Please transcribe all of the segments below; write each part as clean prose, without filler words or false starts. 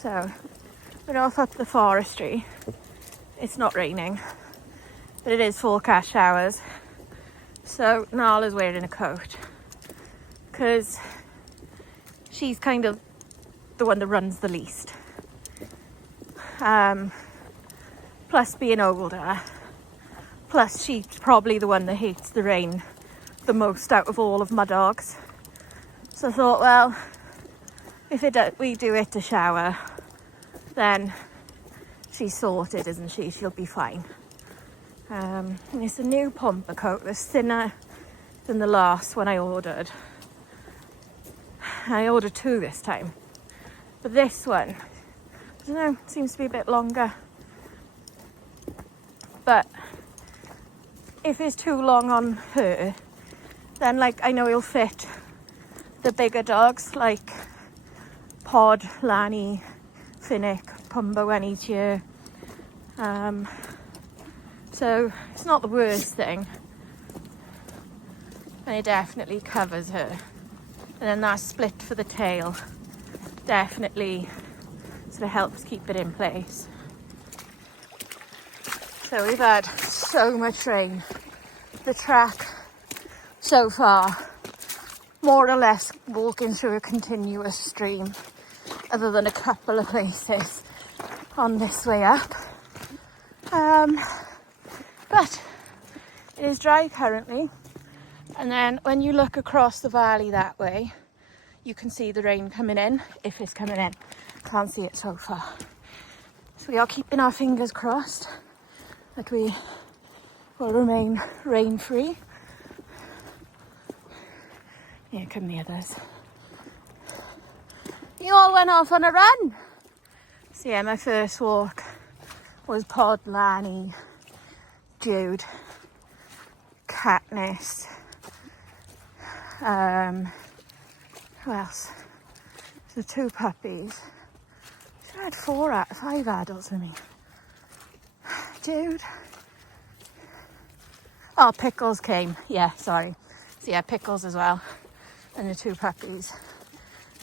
So we're off up the forestry. It's not raining, but it is forecast showers. So Nala's wearing a coat because she's kind of the one that runs the least. Plus being older, plus she's probably the one that hates the rain the most out of all of my dogs. So I thought, well, if we do it to shower, then she's sorted, isn't she? She'll be fine. And it's a new pumper coat. It's thinner than the last one I ordered. I ordered 2 this time. But this one, I don't know, seems to be a bit longer. But if it's too long on her, then like I know it'll fit the bigger dogs like Pod, Lani, Finnick, Pumba went each year. So it's not the worst thing. And it definitely covers her. And then that split for the tail definitely sort of helps keep it in place. So we've had so much rain. The track so far, more or less walking through a continuous stream, other than a couple of places on this way up. But it is dry currently. And then when you look across the valley that way, you can see the rain coming in, if it's coming in. Can't see it so far. So we are keeping our fingers crossed that we will remain rain-free. Here come the others. You all went off on a run. So yeah, my first walk was Pod, Lani, Jude, Katniss. Who else? So 2 puppies. I had 5 adults with me. Jude. Oh, Pickles came. Yeah, sorry. So yeah, Pickles as well. And the 2 puppies.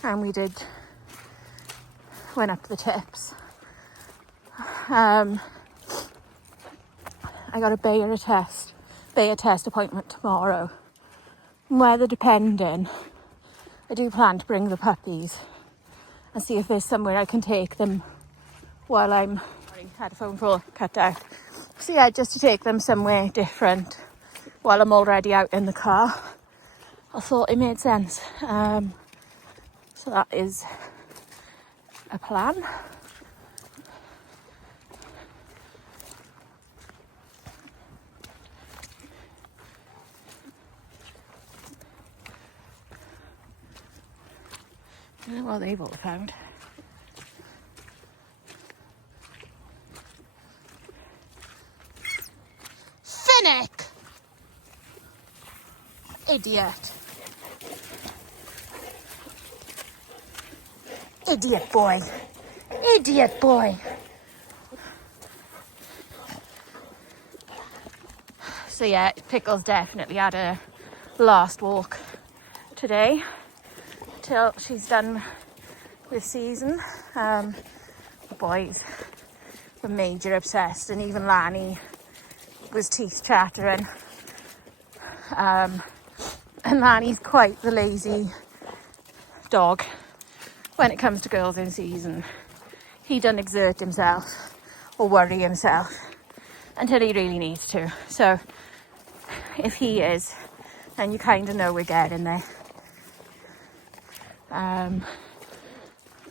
And we went up the tips. I got a Bayer test appointment tomorrow. Weather depending, I do plan to bring the puppies and see if there's somewhere I can take them while I'm... Sorry, had a phone call cut out. So yeah, just to take them somewhere different while I'm already out in the car. I thought it made sense. So that is a plan. I don't know what they've all found. Finnick! Idiot. Idiot boy. Idiot boy. So yeah, Pickles definitely had a last walk today till she's done with season. The boys were major obsessed, and even Lani was teeth chattering. And Lani's quite the lazy dog when it comes to girls in season. He doesn't exert himself or worry himself until he really needs to. So if he is, then you kind of know we're getting there.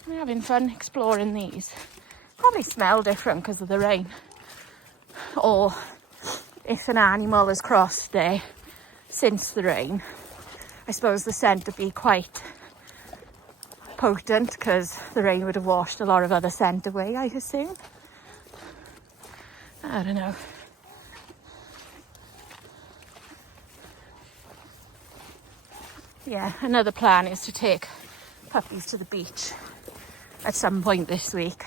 We're having fun exploring these. Probably smell different because of the rain. Or if an animal has crossed there since the rain, I suppose the scent would be quite potent because the rain would have washed a lot of other scent away, I assume. I don't know. Yeah, another plan is to take puppies to the beach at some point this week.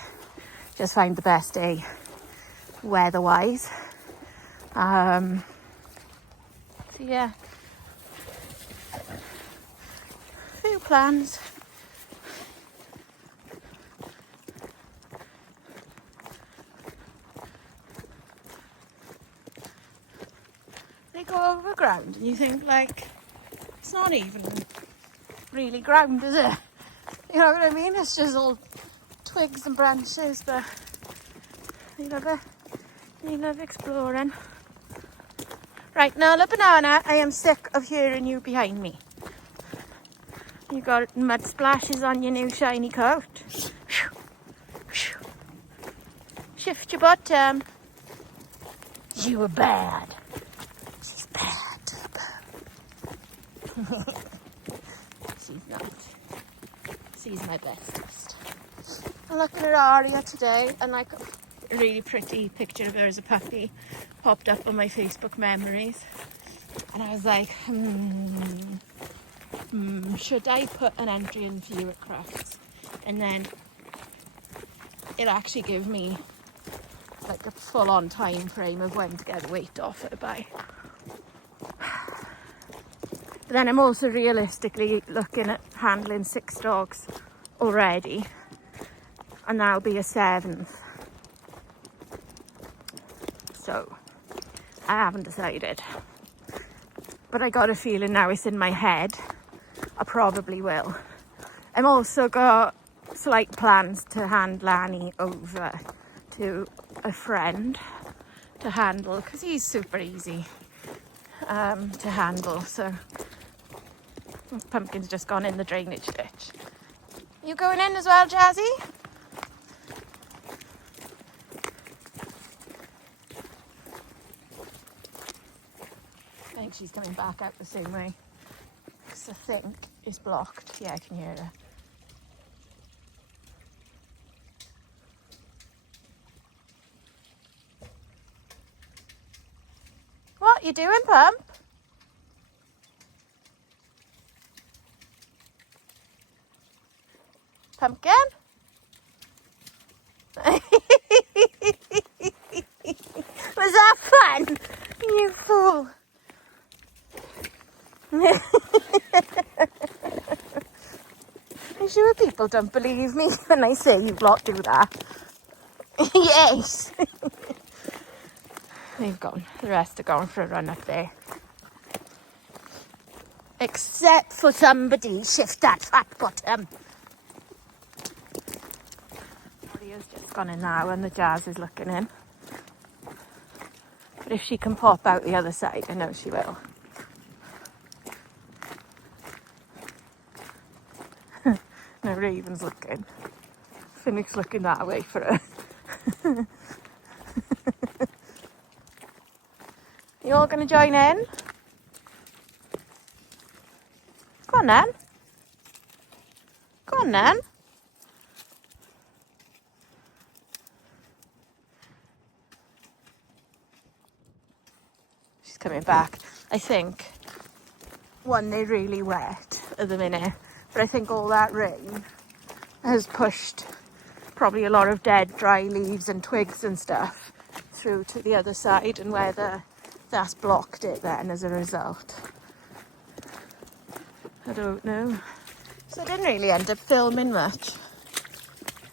Just find the best day weather-wise. So yeah, a few plans. go over ground and you think like, it's not even really ground, is it? You know what I mean? It's just all twigs and branches, but you love exploring. Right, Nola Banana, I am sick of hearing you behind me. You got mud splashes on your new shiny coat. Shift your bottom. You were bad. She's bad. She's not. She's my bestest. I'm looking at Aria today, and like a really pretty picture of her as a puppy popped up on my Facebook memories. And I was like, should I put an entry in for you at Crufts? And then it actually gave me like a full-on time frame of when to get the weight off her by. But then I'm also realistically looking at handling 6 dogs already, and that'll be a 7th. So I haven't decided, but I got a feeling now it's in my head I probably will. I've also got slight plans to hand Lanny over to a friend to handle, because he's super easy to handle. So Pumpkin's just gone in the drainage ditch. You going in as well, Jazzy? I think she's coming back out the same way, because I think it's blocked. Yeah, I can hear her. What you doing, Pump? Pumpkin? Was that fun? You fool. I'm sure people don't believe me when I say you lot do that. Yes. They've gone. The rest are going for a run up there. Except for somebody. Shift that fat bottom. Maria's just gone in now and the Jazz is looking in. But if she can pop out the other side, I know she will. No, Raven's looking. Finnick's looking that way for her. You all going to join in? Go on then. Go on then. She's coming back. I think, one, they're really wet at the minute, but I think all that rain has pushed probably a lot of dead dry leaves and twigs and stuff through to the other side, and whether that's blocked it then as a result, I don't know. So I didn't really end up filming much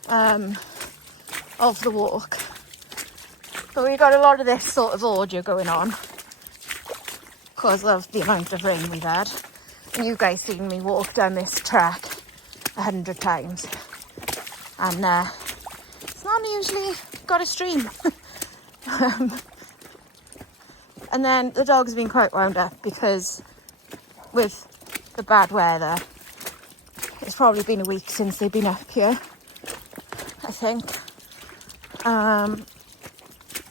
of the walk, but we got a lot of this sort of audio going on because of the amount of rain we've had. And you guys seen me walk down this track 100 times, and it's not usually got a stream. And then the dogs have been quite wound up because with the bad weather, it's probably been a week since they've been up here, I think.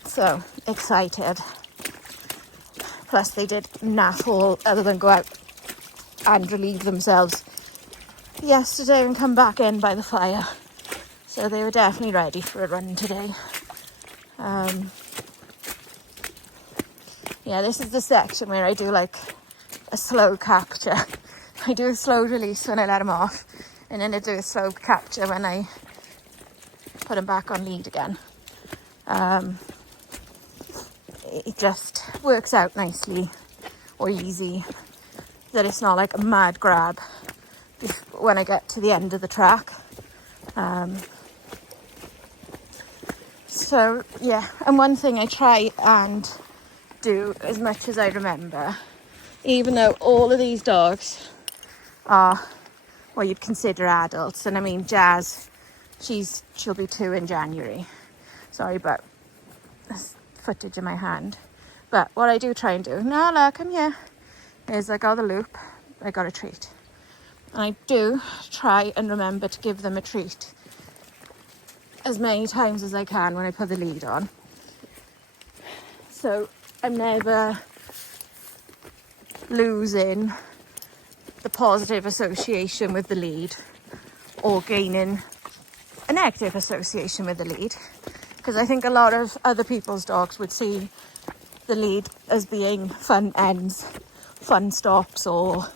So excited. Plus they did naff all other than go out and relieve themselves yesterday and come back in by the fire. So they were definitely ready for a run today. Yeah, this is the section where I do like a slow capture. I do a slow release when I let them off, and then I do a slow capture when I put them back on lead again. It just works out nicely or easy, that it's not like a mad grab when I get to the end of the track. So yeah, and one thing I try and do as much as I remember, even though all of these dogs are what you'd consider adults. And I mean, Jazz, she'll be 2 in January. Sorry about this footage in my hand. But what I do try and do, Nala, come here, is I got the loop, I got a treat. And I do try and remember to give them a treat as many times as I can when I put the lead on. So I'm never losing the positive association with the lead or gaining a negative association with the lead. Because I think a lot of other people's dogs would see the lead as being fun ends, fun stops, or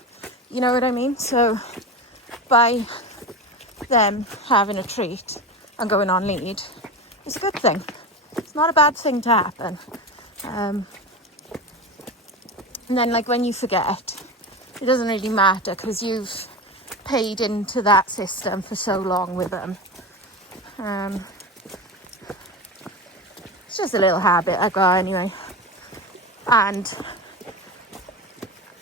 you know what I mean? So by them having a treat and going on lead, it's a good thing. It's not a bad thing to happen. And then like when you forget, it doesn't really matter because you've paid into that system for so long with them. It's just a little habit I got anyway. And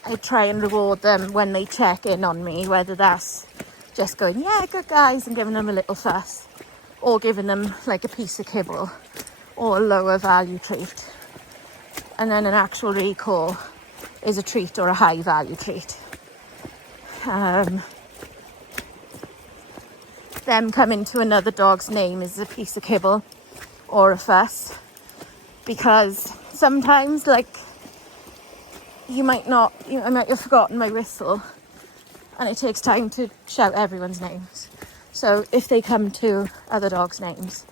I try and reward them when they check in on me, whether that's just going, yeah, good guys, and giving them a little fuss, or giving them like a piece of kibble or a lower value treat. And then an actual recall is a treat or a high value treat. Them coming to another dog's name is a piece of kibble or a fuss, because sometimes like I might have forgotten my whistle and it takes time to shout everyone's names. So if they come to other dogs' names,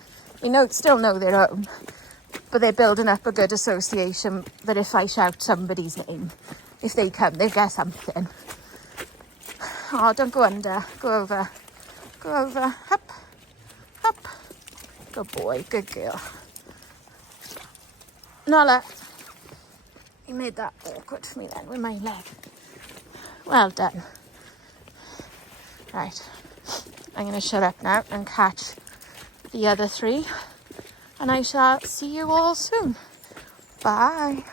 still know their own, but they're building up a good association that if I shout somebody's name, if they come, they'll get something. Oh, don't go under. Go over. Go over. Up. Up. Good boy. Good girl. Nala. You made that awkward for me then with my leg. Well done. Right. I'm going to shut up now and catch the other 3. And I shall see you all soon. Bye.